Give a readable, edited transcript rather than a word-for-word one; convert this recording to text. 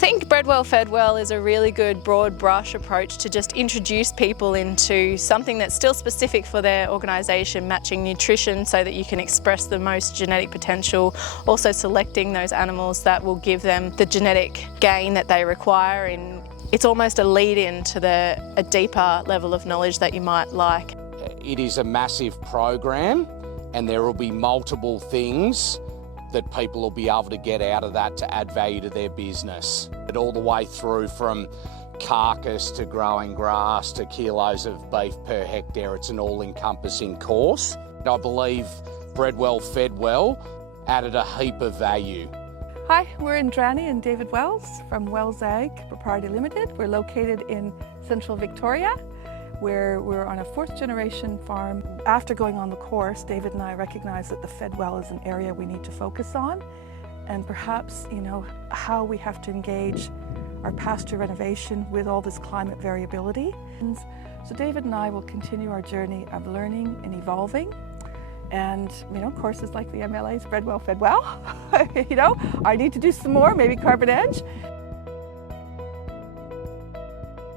think BredWell FedWell is a really good broad brush approach to just introduce people into something that's still specific for their organisation, matching nutrition so that you can express the most genetic potential, also selecting those animals that will give them the genetic gain that they require. And it's almost a lead-in to a deeper level of knowledge that you might like. It is a massive program and there will be multiple things that people will be able to get out of that to add value to their business. All the way through from carcass to growing grass to kilos of beef per hectare. It's an all-encompassing course. I believe BredWell FedWell added a heap of value. Hi, we're Indrani and David Wells from Wells Ag Propriety Limited. We're located in central Victoria, where we're on a 4th generation farm. After going on the course, David and I recognized that the FedWell is an area we need to focus on, and perhaps, how we have to engage our pasture renovation with all this climate variability. And so David and I will continue our journey of learning and evolving. And, courses like the MLA's BredWell FedWell, I need to do some more, maybe Carbon Edge.